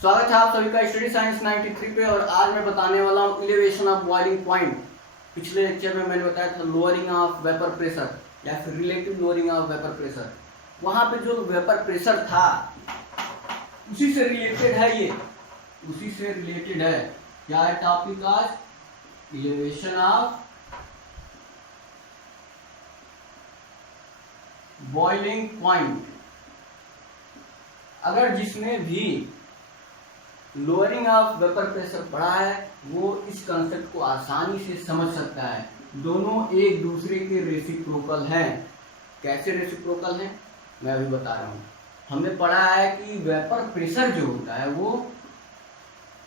स्वागत है आप सभी का स्टडी साइंस 93 पे। और आज मैं बताने वाला हूँ इलेवेशन ऑफ बॉइलिंग पॉइंट। पिछले लेक्चर में मैंने बताया था लोअरिंग ऑफ वेपर प्रेशर या फिर relative lowering of vapour pressure. वहां पे जो वेपर प्रेशर था उसी से रिलेटेड है, ये उसी से रिलेटेड है। क्या है टॉपिक आज? Elevation of boiling point. अगर जिसने भी लोअरिंग ऑफ वेपर प्रेशर पढ़ा है वो इस कंसेप्ट को आसानी से समझ सकता है। दोनों एक दूसरे के रेसिप्रोकल हैं। कैसे रेसिप्रोकल हैं मैं अभी बता रहा हूँ। हमने पढ़ा है कि वेपर प्रेशर जो होता है वो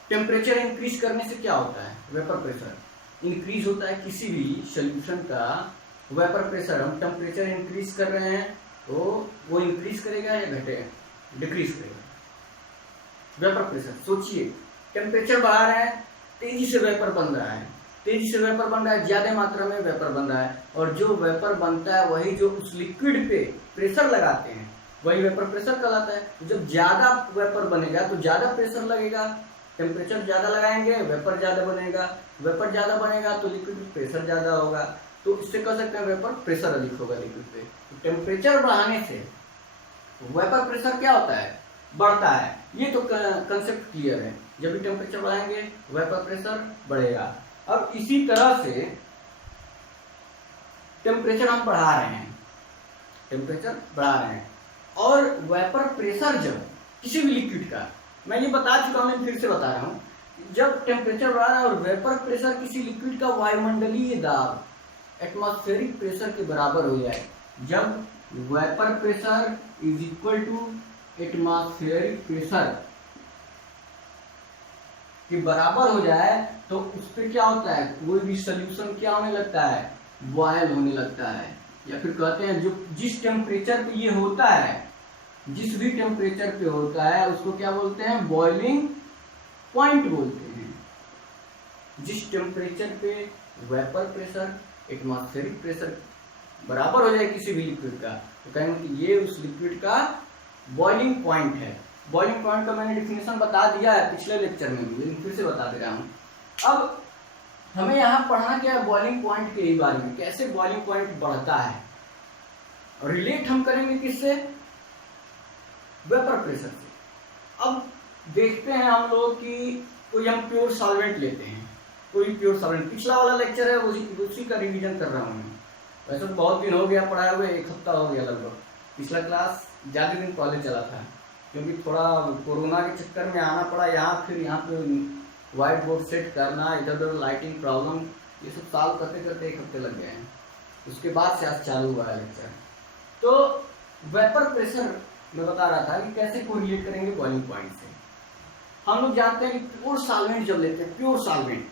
टेम्परेचर इंक्रीज करने से क्या होता है, वेपर प्रेशर इंक्रीज होता है। किसी भी सोल्यूशन का वेपर प्रेशर, हम टेम्परेचर इंक्रीज कर रहे हैं तो वो इंक्रीज करेगा या घटेगा, डिक्रीज करेगा। वेपर प्रेशर सोचिए, टेम्परेचर बढ़ा रहे हैं, तेजी से वेपर बन रहा है, तेजी से वेपर बन रहा है, ज्यादा मात्रा में वेपर बन रहा है। और जो वेपर बनता है वही जो उस लिक्विड पे प्रेशर लगाते हैं वही वेपर प्रेशर कहलाता है। जब ज्यादा वेपर बनेगा तो ज्यादा प्रेशर लगेगा, टेम्परेचर ज्यादा लगाएंगे वेपर ज्यादा बनेगा, वेपर ज्यादा बनेगा तो लिक्विड पे प्रेशर ज्यादा होगा। तो इससे कह सकते हैं वेपर प्रेशर अधिक होगा लिक्विड पे। तो टेम्परेचर बढ़ाने से वेपर प्रेशर क्या होता है, बढ़ता है। ये तो कंसेप्ट क्लियर है। जब भी टेम्परेचर बढ़ाएंगे वेपर प्रेशर बढ़ेगा। अब इसी तरह से टेम्परेचर हम बढ़ा रहे हैं, टेम्परेचर बढ़ा रहे हैं और वेपर प्रेशर जब किसी भी लिक्विड का, मैं ये बता चुका हूं, फिर से बता रहा हूं। जब टेम्परेचर बढ़ा रहा है और वेपर प्रेशर किसी लिक्विड का वायुमंडलीय दाब एटमॉस्फेरिक प्रेशर के बराबर हो जाए, जब vapour pressure is equal to atmospheric pressure के बराबर हो जाए तो उस पर क्या होता है, कोई भी सोल्यूशन क्या होने लगता है, बॉयल होने लगता है। या फिर कहते हैं जो जिस टेम्परेचर पे ये होता है, जिस भी टेम्परेचर पे होता है उसको क्या बोलते हैं, बॉइलिंग पॉइंट बोलते हैं। जिस टेम्परेचर पे वेपर प्रेशर एटमॉस्फेरिक प्रेशर बराबर हो जाए किसी भी लिक्विड का तो कहेंगे कि ये उस लिक्विड का बॉइलिंग पॉइंट है। बॉइलिंग पॉइंट का मैंने डिफिनेशन बता दिया है पिछले लेक्चर में भी, लेकिन फिर से बता दे रहा हूँ। अब हमें यहाँ पढ़ना क्या है, बॉइलिंग पॉइंट के बारे में, कैसे बॉइलिंग पॉइंट बढ़ता है। और रिलेट हम करेंगे किससे, वेपर प्रेशर से। अब देखते हैं हम लोग कि कोई हम प्योर सॉल्वेंट लेते हैं, कोई प्योर सॉल्वेंट, पिछला वाला लेक्चर है उसी का रिवीजन कर रहा हूँ मैं। वैसे तो बहुत दिन हो गया पढ़ाए हुए, एक हफ्ता हो गया लगभग। पिछला क्लास ज़्यादा दिन पहले चला था क्योंकि थोड़ा कोरोना के चक्कर में आना पड़ा यहाँ, फिर यहाँ पे व्हाइट बोर्ड सेट करना, इधर उधर लाइटिंग प्रॉब्लम, ये सब सॉल्व करते करते एक हफ्ते लग गए हैं। उसके बाद से आज चालू हुआ है लेक्चर। तो वेपर प्रेशर मैं बता रहा था कि कैसे कोरिलेट करेंगे बॉइलिंग पॉइंट से। हम लोग जानते हैं कि प्योर सॉल्वेंट जब लेते हैं, प्योर सॉल्वेंट,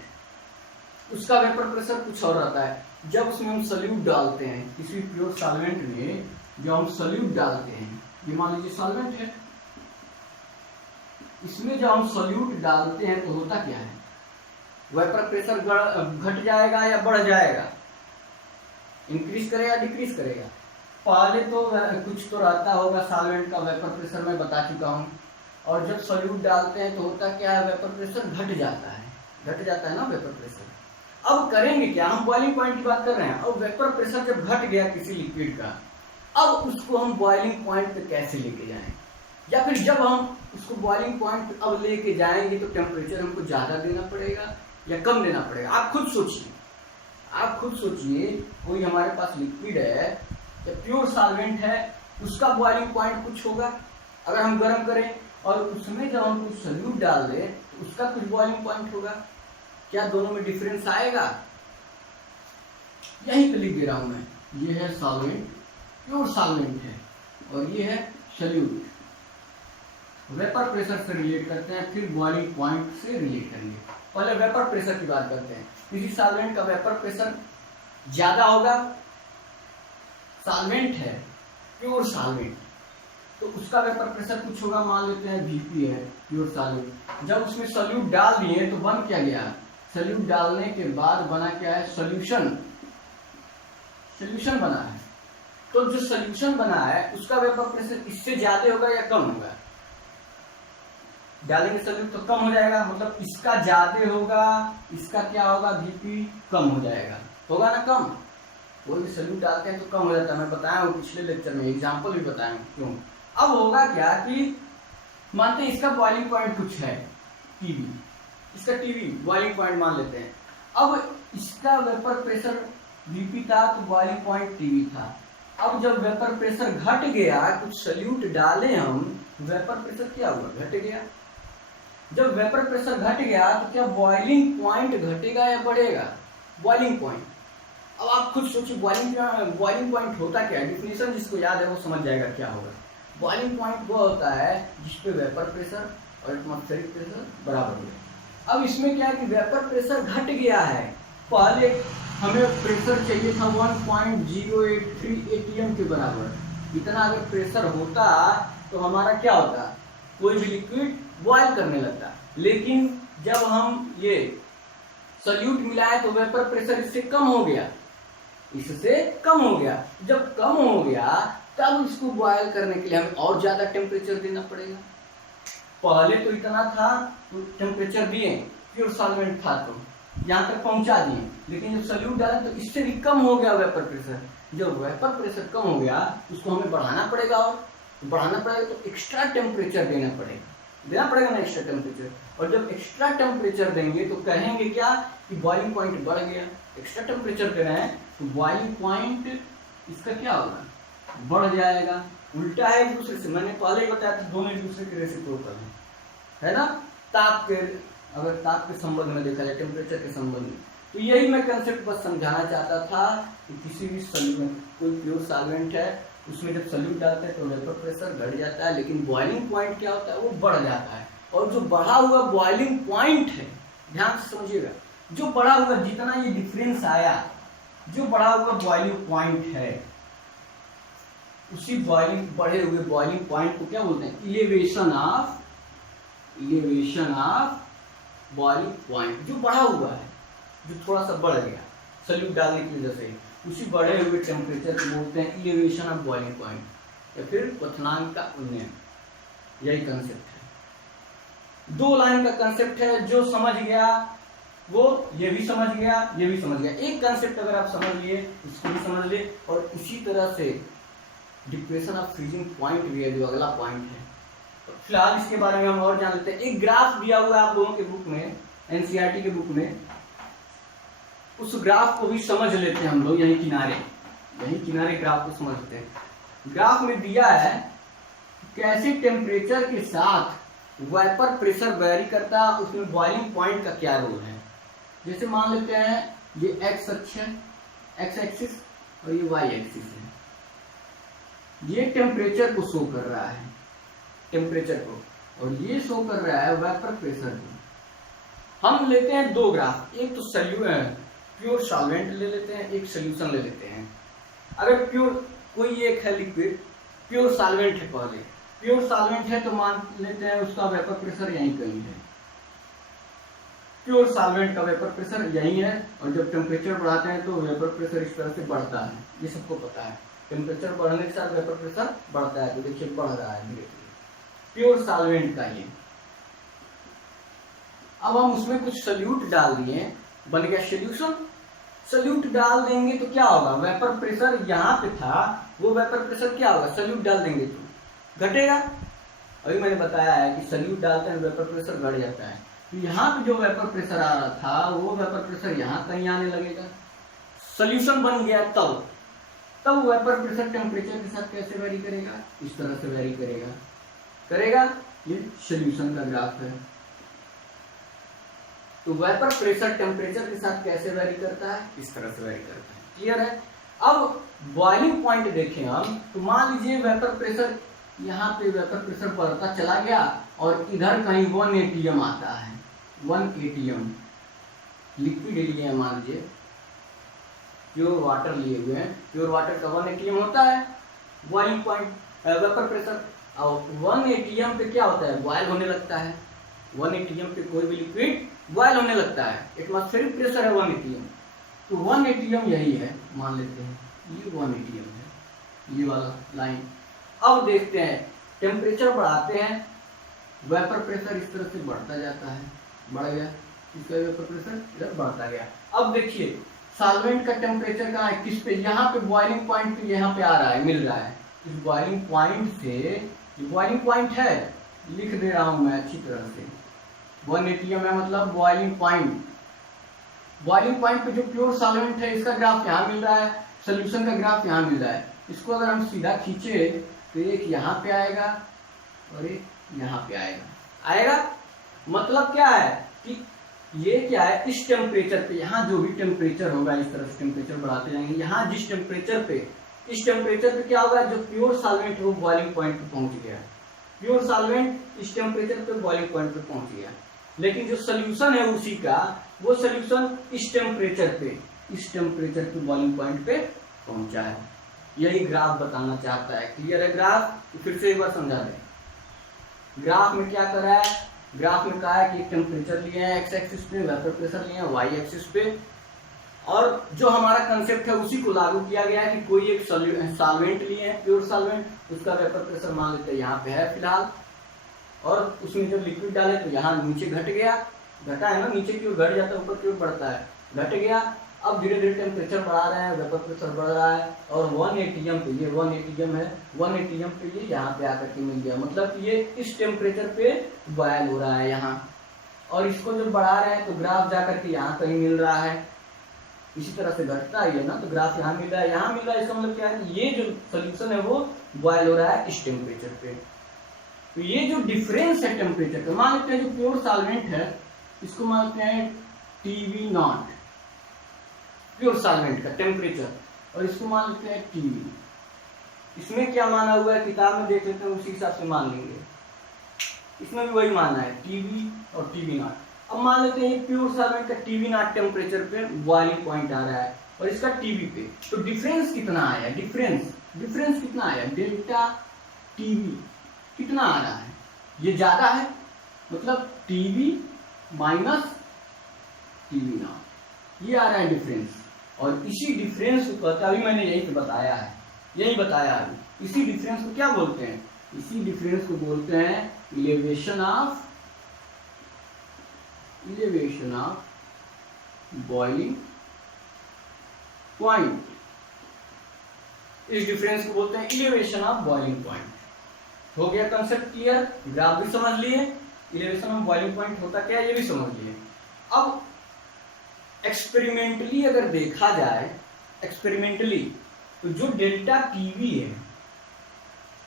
उसका वेपर प्रेशर कुछ और रहता है। जब उसमें हम सॉल्यूट डालते हैं, किसी प्योर सॉल्वेंट में जब हम सॉल्यूट डालते हैं, ये मान लीजिए सॉल्वेंट है, इसमें जब हम सॉल्यूट डालते हैं तो होता क्या है, वेपर प्रेशर घट जाएगा या बढ़ जाएगा, इंक्रीज करेगा डिक्रीज करेगा। पहले तो कुछ तो रहता होगा सॉल्वेंट का वेपर प्रेशर, मैं बता चुका हूँ। और जब सॉल्यूट डालते हैं तो होता क्या है, वेपर प्रेशर घट जाता है ना वेपर प्रेशर। अब करेंगे क्या, हम बॉइलिंग पॉइंट की बात कर रहे हैं। अब वेपर प्रेशर जब घट गया किसी लिक्विड का, अब उसको हम बॉइलिंग पॉइंट पे कैसे लेके जाएं, या फिर जब हम उसको बॉइलिंग पॉइंट पे अब लेके जाएंगे तो टेम्परेचर हमको ज्यादा देना पड़ेगा या कम देना पड़ेगा। आप खुद सोचिए, कोई हमारे पास लिक्विड है या प्योर सॉल्वेंट है, उसका बॉइलिंग पॉइंट कुछ होगा अगर हम गर्म करें, और उसमें जब हम कुछ सॉल्यूट डाल दें तो उसका कुछ बॉइलिंग पॉइंट होगा। क्या दोनों में डिफरेंस आएगा? यहीं पे लिख दे रहा हूं मैं, ये है सॉल्वेंट, प्योर सॉल्वेंट है, और ये है सॉल्यूट। वेपर प्रेशर से रिलेट करते हैं, फिर बॉइलिंग पॉइंट से रिलेट करेंगे। पहले वेपर प्रेशर की बात करते हैं। किसी सॉल्वेंट का वेपर प्रेशर ज्यादा होगा, सॉल्वेंट है प्योर सॉल्वेंट, तो उसका वेपर प्रेशर कुछ होगा, मान लेते हैं Vp है, प्योर सॉल्वेंट। जब उसमें सॉल्यूट डाल दिए तो बन क्या गया, सॉल्यूट डालने के बाद बना क्या है, सॉल्यूशन बना है। तो जो सॉल्यूशन बना है उसका वेपर प्रेशर इससे ज्यादा होगा या कम होगा, डालेंगे सॉल्यूट तो कम हो जाएगा, मतलब इसका ज्यादा होगा, इसका क्या होगा Vp कम हो जाएगा, होगा ना कम। कोई भी सॉल्यूट डालते हैं तो कम हो जाता है, मैं बताया हूँ पिछले लेक्चर में, एग्जाम्पल भी बताया हूँ क्यों। अब होगा क्या कि मानते हैं इसका बॉइलिंग पॉइंट कुछ है Tb, इसका Tb बॉइलिंग पॉइंट मान लेते हैं। अब इसका वेपर प्रेशर Vp था तो बॉइलिंग पॉइंट Tb था। अब जब वेपर प्रेशर घट गया, कुछ सॉल्यूट डाले हम, वेपर प्रेशर क्या हुआ, घट गया। जब वेपर प्रेशर घट गया तो क्या बॉइलिंग पॉइंट घटेगा या बढ़ेगा, बॉइलिंग पॉइंट। अब आप खुद सोचिए बॉइलिंग पॉइंट होता क्या है, डिफिनेशन जिसको याद है वो समझ जाएगा क्या होगा। बॉइलिंग पॉइंट वो होता है जिसपे वेपर प्रेशर और एटमॉस्फेरिक प्रेशर बराबर हो। अब इसमें क्या है कि वेपर प्रेशर घट गया है, पहले हमें प्रेशर चाहिए था 1.083 atm के बराबर। इतना अगर प्रेशर होता तो हमारा क्या होता, कोई भी लिक्विड बॉयल करने लगता। लेकिन जब हम ये सॉल्यूट मिलाए तो वेपर प्रेशर इससे कम हो गया, इससे कम हो गया। जब कम हो गया तब इसको बॉयल करने के लिए हमें और ज्यादा टेम्परेचर देना पड़ेगा। पहले तो इतना था तो टेम्परेचर दिए, प्योर सॉल्वेंट था तो यहाँ तक पहुंचा दिए, लेकिन जब सॉल्यूट डाले तो इससे भी कम हो गया वेपर प्रेशर। जब वेपर प्रेशर कम हो गया उसको हमें बढ़ाना पड़ेगा, और बढ़ाना पड़ेगा तो एक्स्ट्रा टेम्परेचर देना पड़ेगा ना एक्स्ट्रा टेम्परेचर। और जब एक्स्ट्रा टेम्परेचर देंगे तो कहेंगे क्या कि बॉइलिंग पॉइंट बढ़ गया। एक्स्ट्रा टेम्परेचर दे रहे हैं तो बॉइलिंग पॉइंट इसका क्या होगा, बढ़ जाएगा। उल्टा है एक दूसरे से, मैंने पहले ही बताया था दोनों एक दूसरे के रेसिप्रोकल है ना। ताप के, अगर ताप के संबंध में देखा जाए, टेम्परेचर के संबंध में, तो यही मैं कंसेप्ट बस समझाना चाहता था कि किसी भी सॉल्वेंट, कोई प्योर सॉल्वेंट है उसमें जब सॉल्यूट डालते हैं तो वेपर प्रेशर घट जाता है, लेकिन बॉइलिंग पॉइंट क्या होता है, वो बढ़ जाता है। और जो बढ़ा हुआ बॉइलिंग पॉइंट है, ध्यान से समझिएगा, जो बढ़ा हुआ, जितना ये डिफरेंस आया, जो बढ़ा हुआ बॉइलिंग पॉइंट है, उसी बढ़े हुए बॉइलिंग पॉइंट को क्या बोलते हैं, इलेवेशन ऑफ बॉइलिंग पॉइंट। जो बढ़ा हुआ है, जो थोड़ा सा बढ़ गया सॉल्यूट डालने की वजह से, उसी बढ़े हुए टेम्परेचर को बोलते हैं इलेवेशन ऑफ बॉइलिंग पॉइंट या फिर क्वथनांक का उन्नयन। यही कंसेप्ट है, 2 लाइन का कंसेप्ट है। जो समझ गया वो ये भी समझ गया, ये भी समझ गया। एक कंसेप्ट अगर आप समझ लिए इसको भी समझ लिए। और इसी तरह से डिप्रेशन ऑफ फ्रीजिंग पॉइंट भी है, जो अगला पॉइंट है। तो फिलहाल इसके बारे में हम और जान लेते हैं। एक ग्राफ दिया हुआ है आप लोगों के बुक में, एनसीईआरटी के बुक में, उस ग्राफ को भी समझ लेते हैं हम लोग। यही किनारे ग्राफ को समझते हैं। ग्राफ में दिया है कैसे टेम्परेचर के साथ वेपर प्रेशर वेरी करता है, उसमें बॉइलिंग पॉइंट का क्या रोल है। जैसे मान लेते हैं ये एक्स अक्ष है, एक्स एक्सिस, और ये वाई एक्सिस है। ये टेम्परेचर को शो कर रहा है, टेम्परेचर को, और ये शो कर रहा है वेपर प्रेशर को। हम लेते हैं 2 ग्राफ, एक तो प्योर सॉल्वेंट ले लेते हैं, एक सोल्यूशन ले लेते हैं। अगर प्योर कोई एक है लिक्विड, प्योर सॉल्वेंट है, पहले प्योर सॉल्वेंट है तो मान लेते हैं उसका वेपर प्रेशर यहीं कहीं है। प्योर सॉल्वेंट का वेपर प्रेशर यही है, और जब टेम्परेचर बढ़ाते हैं तो वेपर प्रेशर इस तरह से बढ़ता है, ये सबको पता है। टेम्परेचर बढ़ने के साथ वेपर प्रेशर बढ़ता है, तो देखिए बढ़ रहा है धीरे धीरे। प्योर सॉल्वेंट का ये। अब हम उसमें कुछ सॉल्यूट डाल दिए, बन गया सोल्यूशन। सॉल्यूट डाल देंगे तो क्या होगा, वेपर प्रेशर यहाँ पे था, वो वेपर प्रेशर क्या होगा, सॉल्यूट डाल देंगे तो घटेगा। अभी मैंने बताया है कि सॉल्यूट डालते हैं वेपर प्रेशर घट जाता है। तो यहाँ पे जो वेपर प्रेशर आ रहा था वो वेपर प्रेशर यहाँ कहीं आने लगेगा। सॉल्यूशन बन गया तब वेपर प्रेशर टेम्परेचर के साथ कैसे वेरी करेगा, इस तरह से वेरी करेगा। ये सॉल्यूशन का ग्राफ है। तो वेपर प्रेशर टेम्परेचर के साथ कैसे वेरी करता है, इस तरह से वेरी करता है। क्लियर है। अब बॉइलिंग पॉइंट देखें हम, तो मान लीजिए वेपर प्रेशर, यहाँ पे वेपर प्रेशर बढ़ता चला गया और इधर कहीं 1 atm आता है। 1 atm लिक्विड लिए, मान लीजिए प्योर वाटर लिए हुए हैं, प्योर वाटर का 1 atm होता है बॉइलिंग पॉइंट, वेपर प्रेशर। और 1 atm पे क्या होता है, बॉयल होने लगता है। 1 atm पे कोई भी लिक्विड बॉयल होने लगता है। एटमॉस्फेरिक प्रेशर है 1 atm, तो 1 atm यही है, मान लेते हैं ये 1 atm है, ये वाला लाइन। अब देखते हैं टेम्परेचर बढ़ाते हैं वेपर प्रेशर इस तरह से बढ़ता जाता है, बढ़ गया, इसका वेपर प्रेशर इधर बढ़ता गया। अब देखिए सॉल्वेंट का टेम्परेचर कहाँ है, किस पे, यहाँ पे बॉइलिंग पॉइंट पे यहाँ पे आ रहा है, मिल रहा है। इस बॉइलिंग पॉइंट से, ये बॉइलिंग पॉइंट है, लिख दे रहा हूं मैं अच्छी तरह से, 1 atm है मतलब बॉइलिंग पॉइंट। बॉइलिंग पॉइंट पे जो प्योर सॉल्वेंट है इसका ग्राफ यहाँ मिल रहा है, सोल्यूशन का ग्राफ यहाँ मिल रहा है। इसको अगर हम सीधा खींचे तो एक यहाँ पे आएगा और एक यहाँ पे आएगा। मतलब क्या है कि ये क्या है, इस टेम्परेचर पे, यहाँ जो भी टेम्परेचर होगा इस तरह से टेम्परेचर बढ़ाते जाएंगे, यहाँ जिस टेम्परेचर पे, इस टेम्परेचर पे क्या होगा, जो प्योर सॉल्वेंट वो बॉइलिंग पॉइंट पे पहुंच गया। प्योर सॉल्वेंट इस टेम्परेचर पे बॉइलिंग पॉइंट पे पहुंच गया, लेकिन जो सोल्यूशन है उसी का, वो सोल्यूशन इस टेम्परेचर पे बॉइलिंग पॉइंट पे पहुंचा है। यही ग्राफ बताना चाहता है। क्लियर है ग्राफ? तो फिर से एक बार समझा दें। ग्राफ में क्या करा है, ग्राफ में कहा है कि टेम्परेचर लिए हैं एक्स एक्सिस पे, वेपर प्रेशर लिए हैं वाई एक्सिस पे, और जो हमारा कंसेप्ट है उसी को लागू किया गया है कि कोई एक सॉल्वेंट लिए हैं, प्योर सॉल्वेंट, उसका वेपर प्रेशर मान लेते हैं यहाँ पे है फिलहाल, और उसमें जब लिक्विड डाले तो यहाँ नीचे घट गया, घटा है ना, नीचे की ओर घट जाता है, ऊपर की ओर बढ़ता है, घट गया। अब धीरे धीरे टेम्परेचर बढ़ा रहे हैं, वेपर प्रेशर बढ़ रहा है, और 1 atm पे, ये 1 atm है, 1 atm पे ये यहाँ पे आकर के मिल गया। मतलब ये इस टेम्परेचर पे बॉयल हो रहा है यहाँ, और इसको जब बढ़ा रहे हैं तो ग्राफ जाकर के यहाँ कहीं मिल रहा है, इसी तरह से घटता है ना, तो ग्राफ यहाँ मिल रहा है, यहाँ मिल रहा है। इसका मतलब क्या है, ये जो सोल्यूशन है वो बॉयल हो रहा है इस टेम्परेचर पे। तो ये जो डिफरेंस है टेम्परेचर का, मान लेते हैं जो प्योर सॉल्वेंट है इसको मान लेते हैं TV0, प्योर सॉल्वेंट का टेम्परेचर, और इसको मान लेते हैं TV। इसमें क्या माना हुआ है किताब में देख लेते हैं, उसी हिसाब से मान लेंगे। इसमें भी वही मानना है, TV और TV0। अब मान लेते हैं प्योर सॉल्वेंट का TV0 टेम्परेचर पे बॉइलिंग पॉइंट आ रहा है, और इसका TV पे, तो डिफरेंस कितना आया, डिफरेंस कितना आया, डेल्टा TV कितना आ रहा है, ये ज्यादा है, मतलब TV माइनस TV0, ये आ रहा है डिफरेंस। और इसी डिफरेंस को कहते हैं, अभी मैंने यही तो बताया है, यही बताया अभी, इसी डिफरेंस को क्या बोलते हैं, इसी डिफरेंस को बोलते हैं इलेवेशन ऑफ बॉइलिंग पॉइंट। इस डिफरेंस को बोलते हैं इलेवेशन ऑफ बॉइलिंग पॉइंट। हो गया कंसेप्ट क्लियर? ग्राफ भी समझ लिए, इलेवेशन ऑफ बॉइलिंग पॉइंट होता क्या है ये भी समझ लिए। अब एक्सपेरिमेंटली अगर देखा जाए, एक्सपेरिमेंटली, तो जो डेल्टा टीवी है,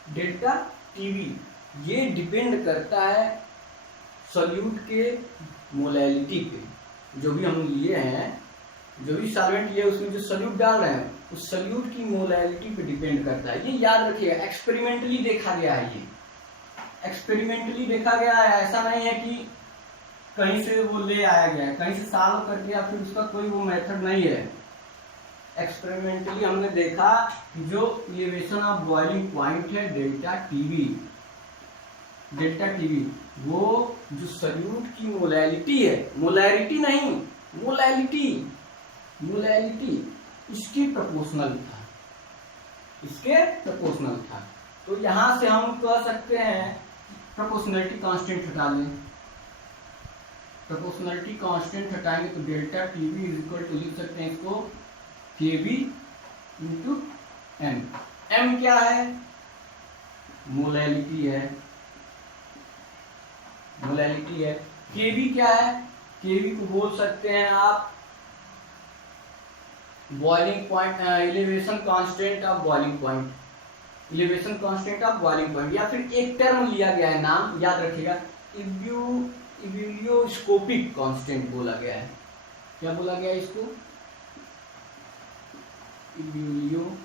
डेल्टा टीवी, ये डिपेंड करता है सॉल्यूट के मोलैलिटी पे। जो भी हम लिए हैं, जो भी सॉल्वेंट लिए उसमें जो सॉल्यूट डाल रहे हैं, उस सॉल्यूट की मोलैलिटी पे डिपेंड करता है। ये याद रखिएगा, एक्सपेरिमेंटली देखा गया है, ये एक्सपेरिमेंटली देखा गया है, ऐसा नहीं है कि कहीं से वो ले आया गया है, कहीं से सॉल्व कर दिया फिर उसका कोई वो मेथड नहीं है। एक्सपेरिमेंटली हमने देखा कि जो इलेवेशन ऑफ बॉइलिंग पॉइंट है डेल्टा टीवी, वो जो सॉल्यूट की मोलैलिटी है, मोलैरिटी नहीं, मोलैलिटी इसके प्रोपोर्शनल था, तो यहां से हम कह सकते हैं प्रोपोर्शनलिटी कांस्टेंट हटा लें, प्रोपोर्शनलिटी कांस्टेंट हटाएंगे तो delta TV is equal to, लिख सकते हैं इसको केबी इंटू एम। एम क्या है, मोलैलिटी है, केबी क्या है, केबी को बोल सकते हैं आप boiling point, elevation constant of boiling point, या फिर एक टर्म लिया गया है नाम याद रखिएगा, इब्यूलियोस्कोपिक कांस्टेंट बोला गया है। क्या बोला गया है इसको, इब्यूलियो,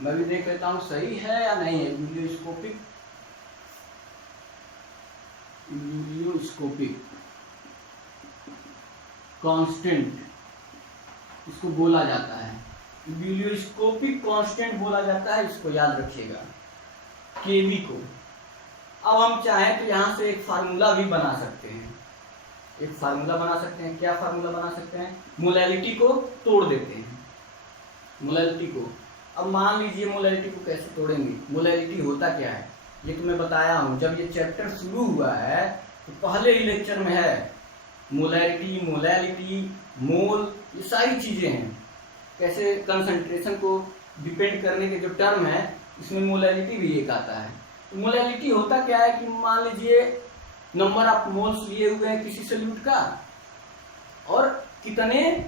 मैं भी देख लेता हूं सही है या नहीं है, इब्यूलियोस्कोपिक कांस्टेंट इसको बोला जाता है, इब्यूलियोस्कोपिक कांस्टेंट बोला जाता है, इसको याद रखिएगा, केबी को। अब हम चाहें तो यहाँ से एक फार्मूला भी बना सकते हैं, क्या फार्मूला बना सकते हैं, मोलैलिटी को तोड़ देते हैं, मोलैलिटी को। अब मान लीजिए मोलैलिटी को कैसे तोड़ेंगे, मोलैलिटी होता क्या है, ये तो मैं बताया हूँ। जब ये चैप्टर शुरू हुआ है तो पहले ही लेक्चर में है मोलैरिटी, मोलैलिटी, मोल, ये सारी चीजें हैं। कैसे कंसंट्रेशन को डिपेंड करने के जो टर्म है इसमें मोलैलिटी भी एक आता है। तो मोलैलिटी होता क्या है कि मान लीजिए नंबर ऑफ मोल्स लिए हुए हैं किसी सॉल्यूट का और कितने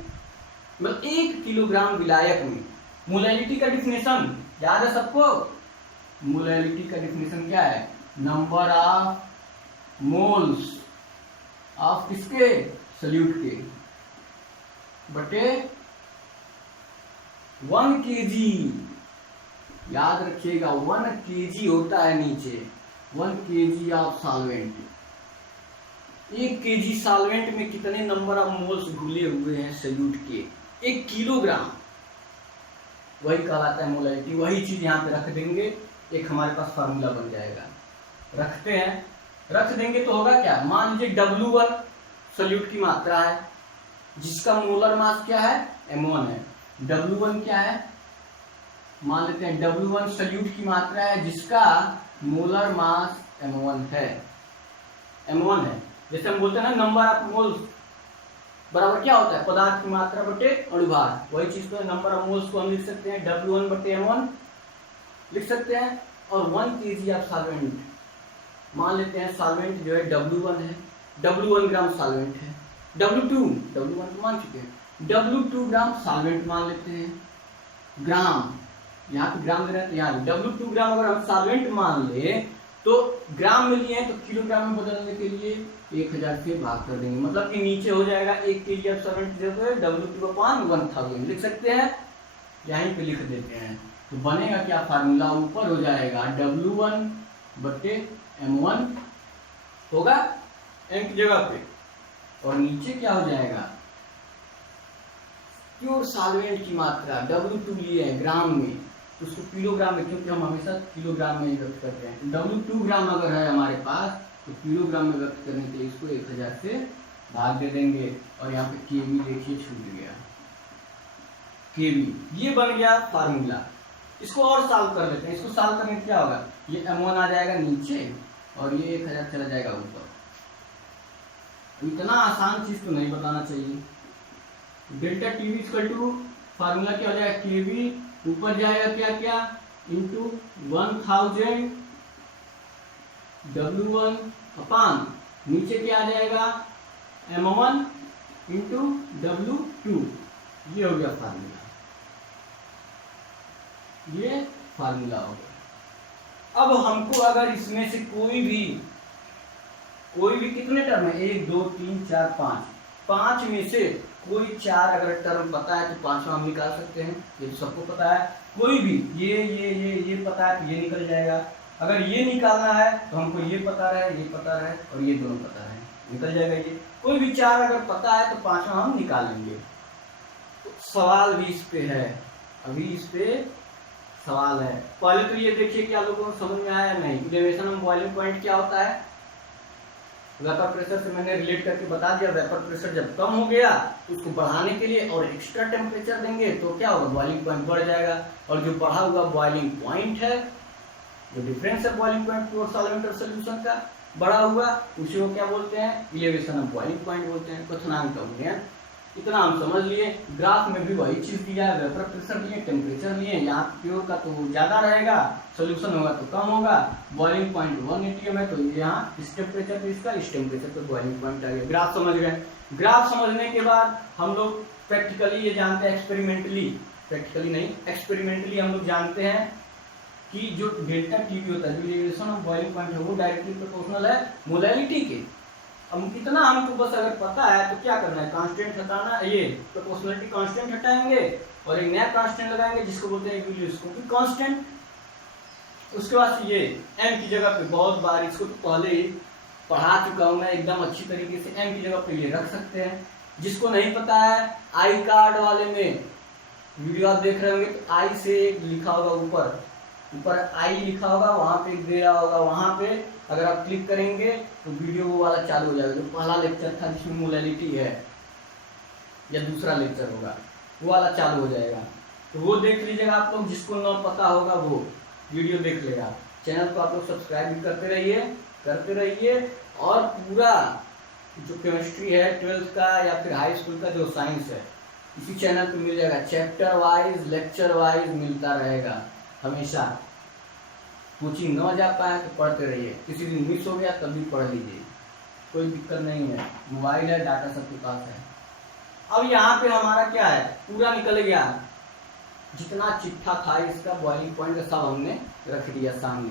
मतलब 1 किलोग्राम विलायक में। मोलैलिटी का डिफिनेशन याद है सबको? मोलैलिटी का डिफिनेशन क्या है? नंबर ऑफ मोल्स ऑफ किसके? सॉल्यूट के बटे 1 kg। याद रखिएगा 1 kg होता है नीचे, 1 kg of solvent. 1 kg solvent में कितने नंबर ऑफ मोल्स घुले हुए हैं सॉल्यूट के? 1 किलोग्राम, वही कहलाता है मोलैलिटी। वही चीज यहाँ पे रख देंगे, एक हमारे पास फार्मूला बन जाएगा। रखते हैं, रख देंगे तो होगा क्या? मान लीजिए W1 सॉल्यूट की मात्रा है जिसका मोलर मास क्या है? M1 है। W1 क्या है? मान लेते हैं W1 सॉल्यूट की मात्रा है जिसका मोलर मास M1 है। M1 है, जैसे हम बोलते हैं ना नंबर ऑफ मोल्स बराबर क्या होता है? पदार्थ की मात्रा बटे अणुभार। वही चीज को नंबर ऑफ मोल्स को हम लिख सकते हैं W1 बटे M1 लिख सकते हैं। और 1 kg ऑफ सॉल्वेंट मान लेते हैं, सॉल्वेंट जो है W1 है, W1 ग्राम सॉल्वेंट है। W1 तो मान चुके हैं, W2 ग्राम सॉल्वेंट मान लेते हैं। ग्राम, यहाँ पे ग्राम दे रहे हैं तो यहाँ W2 ग्राम अगर हम सॉल्वेंट मान ले तो ग्राम में लिए हैं तो किलोग्राम में बदलने के लिए 1000 से भाग कर देंगे। मतलब कि नीचे हो जाएगा 1 kg ऑफ सॉल्वेंट W2/1000 लिख सकते हैं, यहीं पे लिख देते हैं। तो बनेगा क्या फार्मूला? ऊपर हो जाएगा W1 बटे M1 होगा M की जगह पे, और नीचे क्या हो जाएगा? प्योर सॉल्वेंट की मात्रा W2 लिए हैं ग्राम में, तो उसको किलोग्राम में, क्योंकि हम हमेशा किलोग्राम में ही व्यक्त करते हैं। W2 ग्राम अगर है हमारे पास तो किलोग्राम में व्यक्त करने के लिए इसको 1000 से भाग दे देंगे। और यहाँ पे केवी देखिए छूट गया, केवी। ये बन गया फार्मूला। इसको और सॉल्व कर लेते हैं। इसको सॉल्व करने क्या होगा? ये M1 आ जाएगा नीचे और ये 1000 चला जाएगा ऊपर। इतना आसान चीज तो नहीं बताना चाहिए। Delta TV equal to formula क्या हो जाएगा? केवी ऊपर जाएगा क्या क्या इंटू 1000 W1 अपान नीचे क्या आ जाएगा? M1 into W2। ये हो गया फार्मूला, ये फार्मूला हो गया। अब हमको अगर इसमें से कोई भी कितने टर्म है? 1 2 3 4 5, 5 में से कोई 4 अगर टर्म पता है तो 5वां हम निकाल सकते हैं। ये तो सबको पता है। कोई भी ये पता है तो ये निकल जाएगा। अगर ये निकालना है तो हमको ये पता रहे, ये पता रहे और ये दोनों पता रहे, निकल जाएगा ये। कोई भी 4 अगर पता है तो 5वां हम निकाल लेंगे। तो सवाल भी इस पे है, अभी इस पे सवाल है। पहले तो ये देखिए क्या लोगों को समझ में आया नहीं? इलेवेशन ऑफ बॉइलिंग पॉइंट क्या होता है? वेपर प्रेशर से मैंने रिलेट करके बता दिया। वेपर प्रेशर जब कम हो गया तो उसको बढ़ाने के लिए और एक्स्ट्रा टेम्परेचर देंगे तो क्या होगा? बॉइलिंग पॉइंट बढ़ जाएगा। और जो बढ़ा हुआ बॉइलिंग पॉइंट है, जो डिफरेंस है बॉइलिंग पॉइंट प्योर सॉल्वेंट और सॉल्यूशन का बढ़ा हुआ, उसी को क्या बोलते हैं? इलेवेशन ऑफ बॉइलिंग पॉइंट बोलते हैं, क्वथनांक का मूल्यांकन। इतना हम समझ लिए। ग्राफ में भी वही चीज दिया है, वेपर प्रेशर लिए, टेम्परेचर लिए। यहाँ प्योर का तो ज्यादा रहेगा, सोल्यूशन होगा तो कम होगा। बॉइलिंग पॉइंट 1 atm है तो यहाँ इस टेम्परेचर पे इसका, इस टेम्परेचर पे बॉइलिंग पॉइंट आ गया। ग्राफ समझ गए। ग्राफ समझने के बाद हम लोग प्रैक्टिकली ये जानते हैं, एक्सपेरिमेंटली हम लोग जानते हैं कि जो डेल्टा टीवी होता है, जो इलेवेशन ऑफ बॉइलिंग पॉइंट है, वो डायरेक्टली प्रोपोर्शनल है मोलैलिटी के। अब कितना हमको बस अगर पता है तो क्या करना है? कांस्टेंट हटाना, ये प्रोपोर्शनलिटी कांस्टेंट हटाएंगे और एक नया कांस्टेंट लगाएंगे जिसको बोलते हैं विलियम्स कांस्टेंट। उसके बाद ये m की जगह पे, बहुत बार इसको तो पहले ही पढ़ा चुका हूं मैं एकदम अच्छी तरीके से, m की जगह पे ये रख सकते हैं। जिसको नहीं पता है, आई कार्ड वाले में वीडियो आप देख रहे होंगे तो आई से लिखा होगा, ऊपर आई लिखा होगा, वहां पे दे रहा होगा, वहां पे अगर आप क्लिक करेंगे तो वीडियो वो वाला चालू हो जाएगा। जो पहला लेक्चर था जिसमें मोलैलिटी है, या दूसरा लेक्चर होगा, वो वाला चालू हो जाएगा। तो वो देख लीजिएगा आप लोग, जिसको न पता होगा वो वीडियो देख लेगा। चैनल को आप लोग सब्सक्राइब भी करते रहिए और पूरा जो केमिस्ट्री है 12th का या फिर हाई स्कूल का जो साइंस है इसी चैनल पे मिल जाएगा, चैप्टर वाइज लेक्चर वाइज मिलता रहेगा हमेशा। कोचिंग न जा पाए तो पढ़ते रहिए, किसी दिन मिस हो गया तब भी पढ़ लीजिए, कोई दिक्कत नहीं है, मोबाइल है, डाटा सबके पास है। अब यहाँ पे हमारा क्या है, पूरा निकल गया, जितना चिट्ठा था इसका बॉइलिंग पॉइंट सब हमने रख दिया सामने।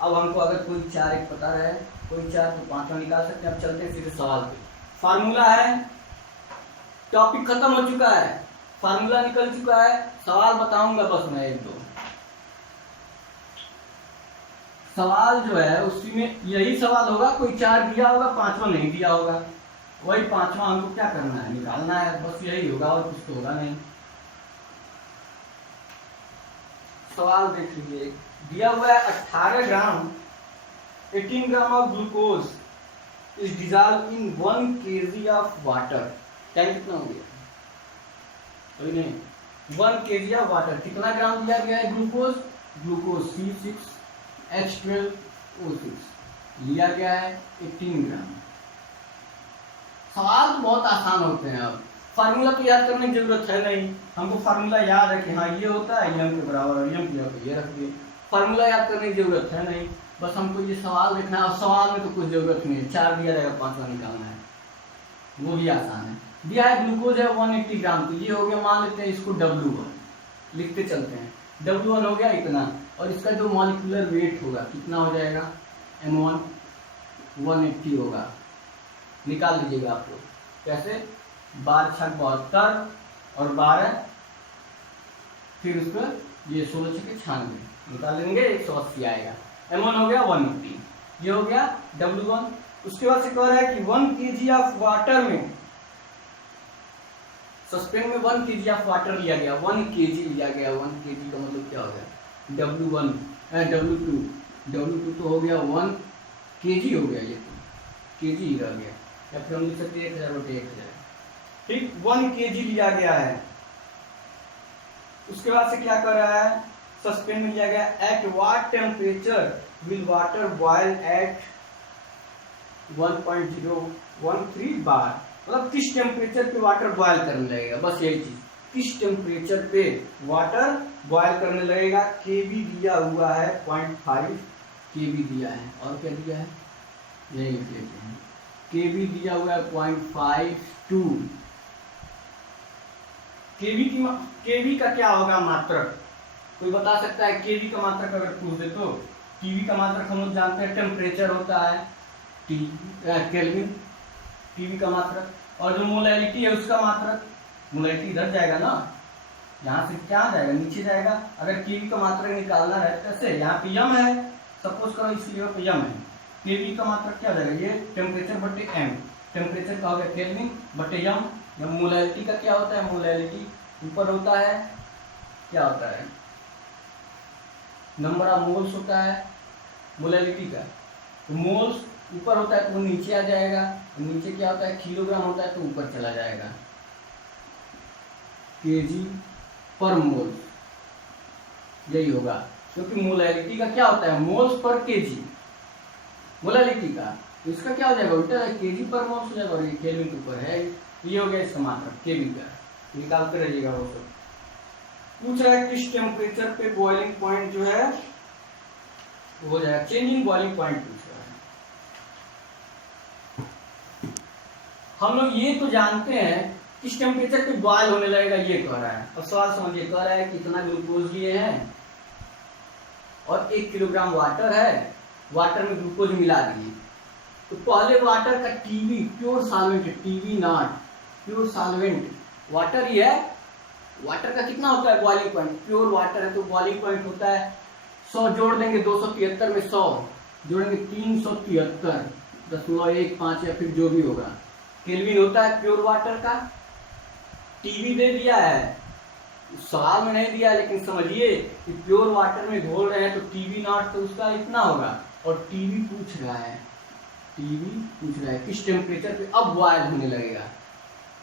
अब हमको अगर कोई 4 एक पता रहे, कोई 4 तो 5वां निकाल सकते हैं। अब चलते हैं सीधे सवाल पे। फार्मूला है, टॉपिक खत्म हो चुका है, फार्मूला निकल चुका है, सवाल बताऊंगा बस मैं 1-2 सवाल जो है उसी में यही सवाल होगा। कोई 4 दिया होगा, 5वां नहीं दिया होगा, वही 5वां हमको क्या करना है, निकालना है, बस यही होगा और कुछ तो होगा नहीं। सवाल देख लीजिए, दिया हुआ है 18 ग्राम 18 gram of glucose is dissolve in 1 kg of water. Time कितना हो गया, कोई नहीं, 1 kg ऑफ वाटर कितना ग्राम दिया गया है, ग्लूकोज C6H12O6 लिया गया है 18 ग्राम। सवाल तो बहुत आसान होते हैं। अब फार्मूला तो याद करने की जरूरत है नहीं, हमको फार्मूला याद है कि हाँ ये होता है m के बराबर, m की जगह ये रख दिए, फार्मूला याद करने की जरूरत है नहीं, बस हमको ये सवाल देखना है। और सवाल में तो कुछ जरूरत नहीं है, 4 दिया जाएगा, 5वां निकालना है, वो भी आसान है। दिया है ग्लूकोज है 180 ग्राम, तो ये हो गया, मान लेते हैं इसको W1 लिखते चलते हैं, W1 हो गया इतना, और इसका जो मॉलिक्यूलर वेट होगा कितना हो जाएगा, M1 180 होगा, निकाल लीजिएगा आप लोग। कैसे, 12×72 और 12 फिर उसको ये 16×96 निकाल लेंगे, 180 आएगा। M1 हो गया 180, ये हो गया W1। उसके बाद से कह रहा है कि 1 kg ऑफ वाटर में, सस्पेंड में 1 kg ऑफ वाटर लिया गया, 1 kg लिया गया, 1 kg का मतलब क्या हो गया, W1 W2 तो हो गया 1 kg हो गया, ये kg ही रह गया, या फिर हम लिख सकते हैं 1000/1000, ठीक, 1 kg लिया गया है। उसके बाद से क्या कर रहा है, सस्पेंड में लिया गया, at what temperature will water boil at 1.013 bar, मतलब किस टेम्परेचर पे वाटर बॉयल करने लगेगा, बस यही चीज, किस टेम्परेचर पे वाटर बॉयल करने लगेगा। केबी दिया हुआ है 0.5 केबी दिया है, और क्या दिया है, यही लिख लेते हैं, केबी दिया हुआ है 0.52। केबी का क्या होगा मात्रक, कोई बता सकता है, केबी का मात्रक अगर पूछ दे तो, केबी का मात्रक हम लोग जानते हैं टेम्परेचर होता है केल्विन, केबी का मात्रक, और जो मोलैलिटी है उसका मात्रक, मोलैलिटी इधर जाएगा ना, यहाँ से क्या जाएगा, नीचे जाएगा। अगर केबी का मात्रक निकालना है कैसे, यहाँ पे यम है, सपोज करो इस लेवल पे यम है, केबी का मात्रक क्या हो जाएगा, ये टेम्परेचर बटे एम, टेम्परेचर का हो गया केल्विन बटे यम। मोलैलिटी का क्या होता है, मोलैलिटी ऊपर होता है, क्या होता है, नंबर ऑफ मोल्स होता है मोलैलिटी का, तो मोल्स ऊपर होता है तो वो नीचे आ जाएगा, नीचे क्या होता है, किलोग्राम होता है तो ऊपर चला जाएगा, केजी पर मोल, यही होगा, क्योंकि मोलैलिटी का क्या होता है, मोल्स पर केजी, मोलैलिटी का, इसका क्या हो जाएगा, उल्टा केजी पर मोल्स हो जाएगा, और ये केल्विन के ऊपर है, ये हो गया इसका मात्रक केबी का, निकालते रहिएगा। वो सब पूछ रहा है किस टेम्परेचर पे बॉइलिंग पॉइंट जो है हो जाएगा, चेंज इन बॉइलिंग पॉइंट पूछ रहा है। हम लोग ये तो जानते हैं किस टेम्परेचर पे बॉयल होने लगेगा, ये कह रहा है। अब सवाल समझिए, कह रहा है कि इतना ग्लूकोज लिए हैं और 1 किलोग्राम वाटर है, वाटर में ग्लूकोज मिला दिए, तो पहले वाटर का TV pure solvent, TV not pure solvent water ही है, वाटर का कितना होता है बॉइलिंग पॉइंट, प्योर वाटर है तो बॉइलिंग पॉइंट होता है 100 जोड़ देंगे, 273 में 100 जोड़ेंगे 373.15 या फिर जो भी होगा, केल्विन होता है प्योर वाटर का। टीवी दे दिया है, सवाल में नहीं दिया लेकिन समझिए कि प्योर वाटर में घोल रहे हैं तो टीवी नॉट तो उसका इतना होगा, और टीवी पूछ रहा है किस टेम्परेचर पे अब बॉयल होने लगेगा।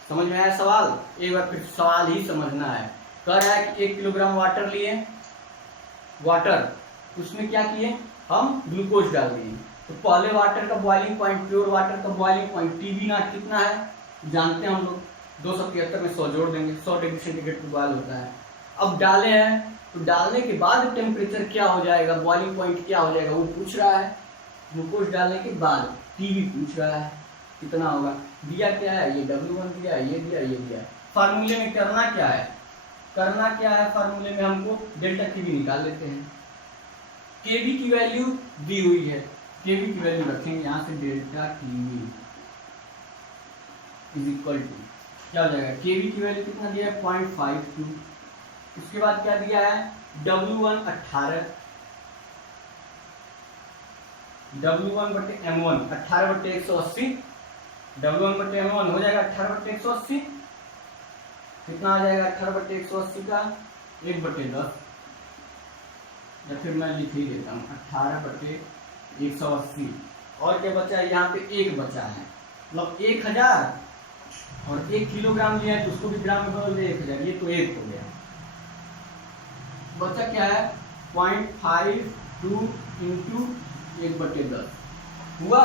समझ में आया सवाल, एक बार फिर सवाल ही समझना है। कह रहा है कि 1 किलोग्राम वाटर लिए, वाटर उसमें क्या किए, हम ग्लूकोज डाल देंगे। तो पहले वाटर का बॉइलिंग पॉइंट, प्योर वाटर का boiling point T B naught कितना है जानते हैं हम लोग, 273 में 100 जोड़ देंगे, 100 डिग्री सेंटीग्रेड पर बॉयल होता है। अब डाले हैं तो डालने के बाद टेम्परेचर क्या हो जाएगा, बॉइलिंग पॉइंट क्या हो जाएगा वो पूछ रहा है। ग्लूकोज डालने के बाद टीवी पूछ रहा है कितना होगा, दिया क्या है, ये W1 दिया है, ये दिया, ये दिया। फार्मूले में करना क्या है, फार्मूले में हमको डेल्टा टीवी निकाल लेते हैं। केवी की वैल्यू दी हुई है, केवी की वैल्यू रखेंगे यहाँ से, delta TV is equal to क्या हो जाएगा, केवी की वैल्यू कितना दिया है 0.52। उसके बाद क्या दिया है W1 18, W1 बटे M1 18 बटे 180, W1 बटे M1 हो जाएगा 18 बटे 180, कितना आ जाएगा 18 बटे 180 का 1 बटे 10, या फिर मैं लिख ही देता हूँ 18 बटे 180। और क्या बचा है, यहाँ पे 1 बचा है, मतलब 1000 और 1 किलोग्राम लिया है तो उसको भी ग्राम में बदल दे 1000, ये तो 1 हो गया। बचा क्या है 0.52 इंटू 1 बटे 10 हुआ,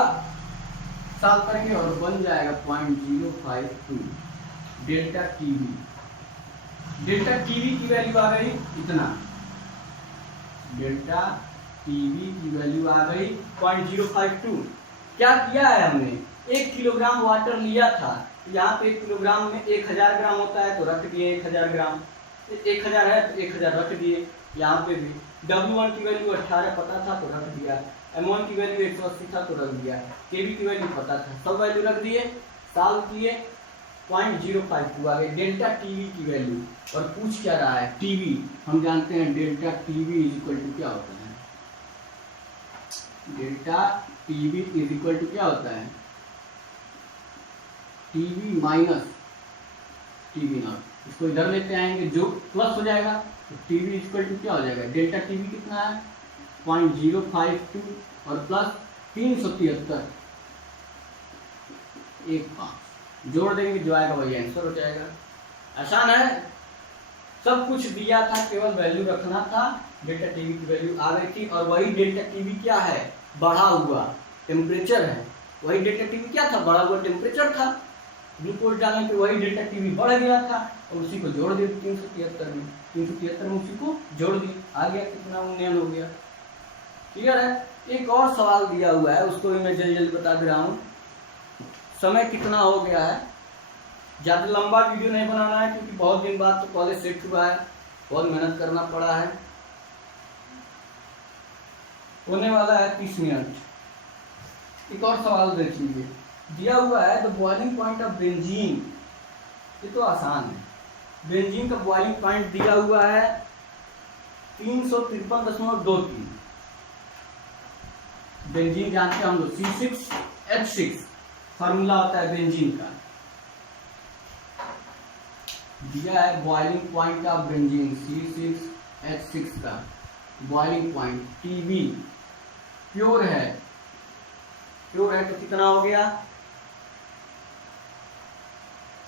साल करेंगे और बन जाएगा 0.052 डेल्टा टीवी। डेल्टा टीवी की वैल्यू आ गई इतना, डेल्टा टीवी की वैल्यू आ गई 0.052। क्या किया है हमने, 1 किलोग्राम वाटर लिया था, यहाँ पे 1 किलोग्राम में 1000 ग्राम होता है तो रख दिए 1000 ग्राम, 1000 है तो 1000 रख दिए। यहाँ पे भी W1 की वैल्यू 18 पता था तो रख दिया, M1 की वैल्यू 180 था तो रख दिया, KB की वैल्यू पता था, सब वैल्यू रख दिए, साल किए 0.052 आ गए डेल्टा टीवी की वैल्यू। और पूछ क्या रहा है टीवी, हम जानते हैं delta TV is equal to क्या होता है, delta TV is equal to क्या होता है, टीवी माइनस टीवी नॉट। इसको इधर लेते आएंगे जो प्लस हो जाएगा, तो टीवी इक्वल टू क्या हो जाएगा, डेल्टा टीवी कितना है 0.052 और प्लस 373 15 जोड़ देंगे, जो आएगा वही आंसर हो जाएगा। आसान है, सब कुछ दिया था, केवल वैल्यू रखना था। डेल्टा टीवी की वैल्यू आ गई थी और वही डेल्टा टीवी क्या है, बढ़ा हुआ टेम्परेचर है। वही डेल्टा टीवी क्या था, बढ़ा हुआ टेम्परेचर था। ग्लूकोज डालने पे वही डेल्टा टीवी बढ़ गया था और उसी को जोड़ दिया 373 में, 373 में उसी को जोड़ दिया, आ गया कितना 19 हो गया। क्लियर है। एक और सवाल दिया हुआ है, उसको भी मैं जल्दी जल्दी बता दे रहा हूँ। समय कितना हो गया है, ज़्यादा लंबा वीडियो नहीं बनाना है क्योंकि बहुत दिन बाद तो कॉलेज सेट हुआ है, बहुत मेहनत करना पड़ा है। होने वाला है 30 मिनट। एक और सवाल देख लीजिए, दिया हुआ है the boiling point of benzene. ये तो आसान है, बेंजीन का बॉइलिंग पॉइंट दिया हुआ है 353.23। बेंजीन जानते हैं हम लोग C6H6 फार्मूला होता है बेंजीन का। दिया है boiling point of benzene C6H6 का बॉइलिंग पॉइंट TB प्योर है, प्योर है तो कितना हो गया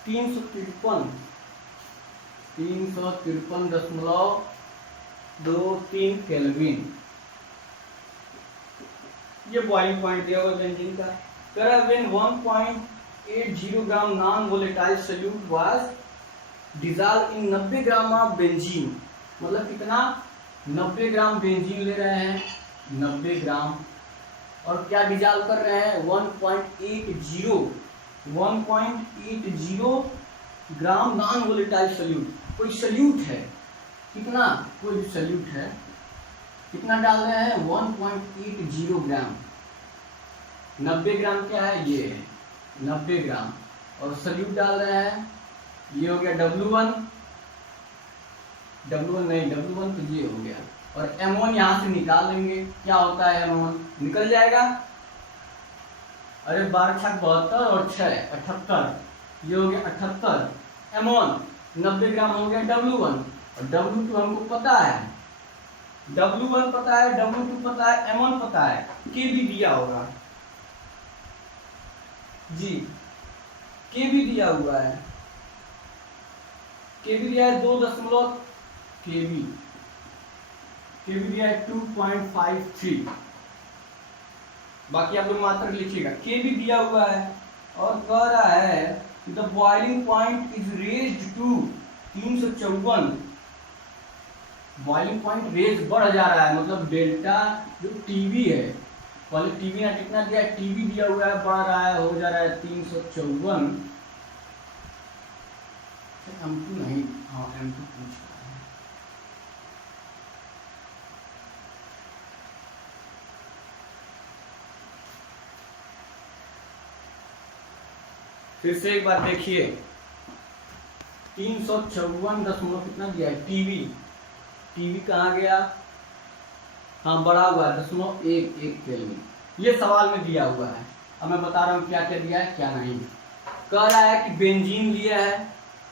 353.23 केल्विन। ये बॉइलिंग पॉइंट दिया हुआ बेंजीन का। When 1.80 gram non volatile solute was dissolve in 90 gram of benzene, मतलब कितना 90 ग्राम बेंजीन ले रहे हैं, 90 ग्राम, और क्या डिसॉल्व कर रहे हैं 1.80 ग्राम नॉन वोलेटाइल सोल्यूट। कोई सोल्यूट है, कितना, कोई सोल्यूट है, कितना डाल रहे हैं 1.80 ग्राम। 90 ग्राम क्या है, ये है 90 ग्राम, और सोल्यूट डाल रहे हैं, ये हो गया W1 नहीं, W1 तो ये हो गया, और M1 यहाँ से निकाल लेंगे, क्या होता है M1 निकल जाएगा। अरे 12 छक 72 और 6 78, ये हो गया 78। M1 90 ग्राम हो गया W1, और W2 हमको पता है, W1 पता है, W2 पता है, M1 पता है, K भी दिया होगा जी, K भी दिया हुआ है, K भी दिया है 2 KB दिया है 2.53, बाकी आप लोग मात्रा लिखिएगा। के भी दिया हुआ है और कह रहा है the boiling point is raised to 354। Boiling point raise बढ़ जा रहा है, मतलब डेल्टा जो टीवी है, पहले टीवी ना कितना दिया है, टीवी दिया हुआ है, बढ़ रहा है, हो जा रहा है 354। M2 नहीं, हाँ M2 पूछ रहा है। फिर से एक बार देखिए, 354 दशमलव कितना दिया है, टीवी, टीवी कहाँ गया, हाँ बढ़ा हुआ है 0.11 केल्विन। ये सवाल में दिया हुआ है। अब मैं बता रहा हूँ क्या क्या दिया है क्या नहीं। कह रहा है कि बेंजीन लिया है,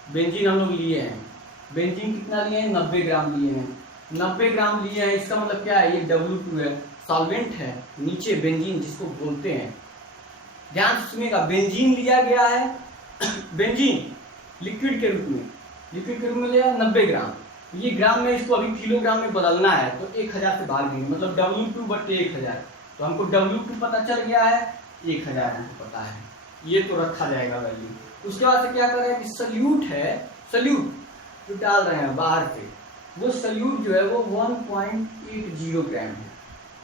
बेंजीन हम लोग लिए हैं, बेंजीन कितना लिए हैं, 90 ग्राम लिए हैं, 90 ग्राम लिए हैं। इसका मतलब क्या है, ये W2 है, सॉल्वेंट है, नीचे बेंजीन जिसको बोलते हैं। ध्यान से सुनिएगा, बेंजीन लिया गया है, बेंजीन लिक्विड के रूप में, लिक्विड के रूप में लिया 90 ग्राम। ये ग्राम में, इसको अभी किलोग्राम में बदलना है तो 1000 से भाग देंगे, मतलब W2/1000। तो हमको W2 पता चल गया है, 1000 हमको पता है, ये तो रखा जाएगा वैल्यू। उसके बाद से क्या कर रहे हैं कि सल्यूट है, सल्यूट जो डाल रहे हैं बाहर से, वो सल्यूट जो है वो 1.80 ग्राम है,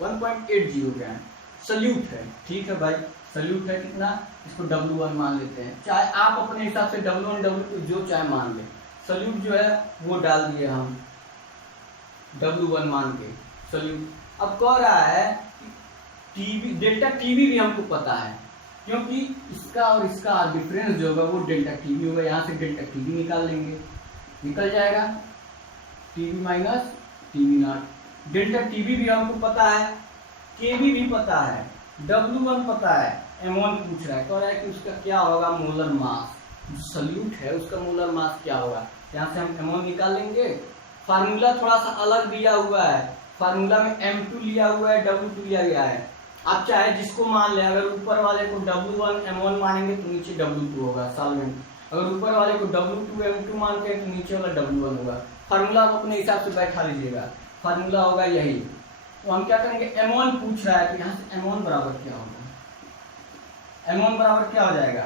1.80 ग्राम सल्यूट है। ठीक है भाई, सल्यूट है कितना, इसको W1 मान लेते हैं, चाहे आप अपने हिसाब से W1 W2 जो चाहे मान लें। सल्यूट जो है वो डाल दिए हम W1 मान के सल्यूट। अब कह रहा है टीवी, डेल्टा टीवी भी हमको पता है, क्योंकि इसका और इसका डिफरेंस जो होगा वो डेल्टा टीवी होगा। यहाँ से डेल्टा टीवी निकाल लेंगे, निकल जाएगा TV minus TV not. Delta TV भी हमको पता है, केवी भी पता है, W1 पता है, M1 पूछ रहा है, कह रहा है कि उसका क्या होगा मोलर मास, जो सल्यूट है उसका मोलर मास क्या होगा। यहाँ से हम M1 निकाल लेंगे। फार्मूला थोड़ा सा अलग दिया हुआ है, फार्मूला में M2 लिया हुआ है, W2 लिया गया है। आप चाहे जिसको मान ले, अगर ऊपर वाले को W1 M1 मानेंगे तो नीचे W2 होगा सॉल्वेंट, अगर ऊपर वाले को W2 M2 मानते हैं तो नीचे वाला W1 होगा। फार्मूला आप अपने हिसाब से बैठा लीजिएगा, फार्मूला होगा यही। तो हम क्या करेंगे, M1 पूछ रहा है तो यहाँ से M1 बराबर क्या होगा, M1 बराबर क्या हो जाएगा,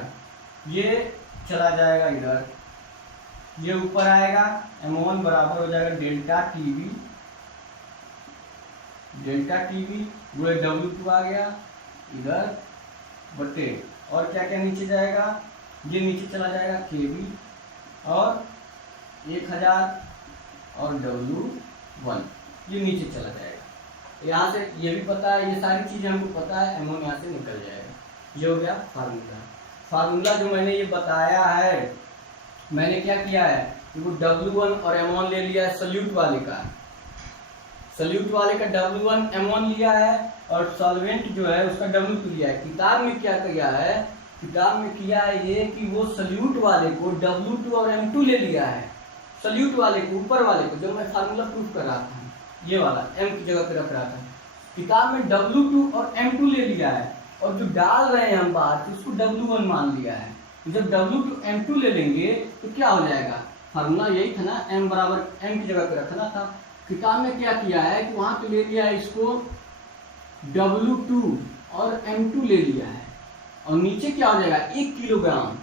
ये चला जाएगा इधर, ये ऊपर आएगा, M1 बराबर हो जाएगा डेल्टा टीवी, डेल्टा टीवी गुणे W2 आ गया इधर बटे, और क्या क्या नीचे जाएगा, ये नीचे चला जाएगा केवी और 1000 और W1 ये नीचे चला जाएगा। यहाँ से ये भी पता है, ये सारी चीजें हमको पता है, M1 यहाँ से निकल जाएगा। ये हो गया फार्मूला। फार्मूला जो मैंने ये बताया है, मैंने क्या किया है, वो W1 और M1 ले लिया है सल्यूट वाले का, सल्यूट वाले का W1 M1 लिया है, और सॉल्वेंट जो है उसका W2 लिया है। किताब में क्या किया है, किताब में किया है ये कि वो सल्यूट वाले को W2 और M2 ले लिया है, सल्यूट वाले को, ऊपर वाले को, जब मैं फार्मूला प्रूफ कर रहा था ये वाला M की जगह पे रख रहा था, किताब में W2 और M2 ले लिया है, और जो डाल रहे हैं हम बात उसको W1 मान लिया है। जब W2 M2 ले लेंगे तो क्या हो जाएगा, फार्मूला यही था ना, M बराबर M की जगह पे रखना था। किताब में क्या किया है कि वहां पे ले लिया है इसको W2 और M2 ले लिया है, और नीचे क्या हो जाएगा 1 किलोग्राम,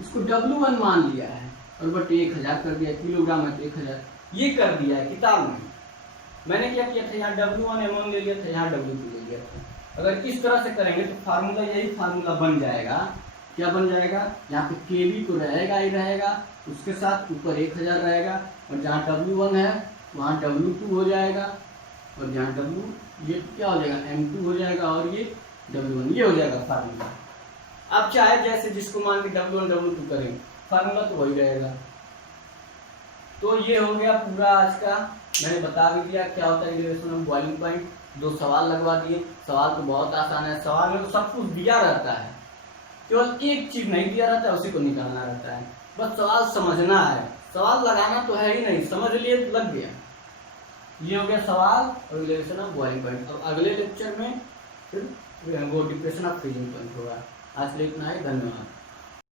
इसको W1 मान लिया है और बटे 1000 कर दिया, किलोग्राम है तो 1000, ये कर दिया है किताब में। मैंने क्या किया था, यहाँ W1 M1 ले लिया था, यहाँ W2 ले लिया था। अगर इस तरह से करेंगे तो फार्मूला यही फार्मूला बन जाएगा। क्या बन जाएगा, यहाँ पे केवी तो रहेगा ही रहेगा, उसके साथ ऊपर 1000 रहेगा, और जहाँ W1 है वहाँ W2 हो जाएगा, और जहाँ W ये क्या हो जाएगा M2 हो जाएगा, और ये W1, ये हो जाएगा फार्मूला। अब चाहे जैसे जिसको मान के W1 W2 करें, फार्मूला तो वही रहेगा। तो ये हो गया पूरा आज का, मैंने बता भी दिया क्या होता है डेरिवेशन ऑफ बॉइलिंग पॉइंट। 2 सवाल लगवा दिए, सवाल तो बहुत आसान है, सवाल में तो सब कुछ दिया रहता है, केवल एक चीज नहीं दिया रहता है, उसी को निकालना रहता है। बस सवाल समझना है, सवाल लगाना तो है ही नहीं, समझ लिए तो लग गया। ये हो गया सवाल और डेरिवेशन ऑफ बॉइलिंग पॉइंट। और अगले लेक्चर में फिर वो डिप्रेशन ऑफ फ्रीजिंग पॉइंट होगा। आज के लिए इतना ही, धन्यवाद।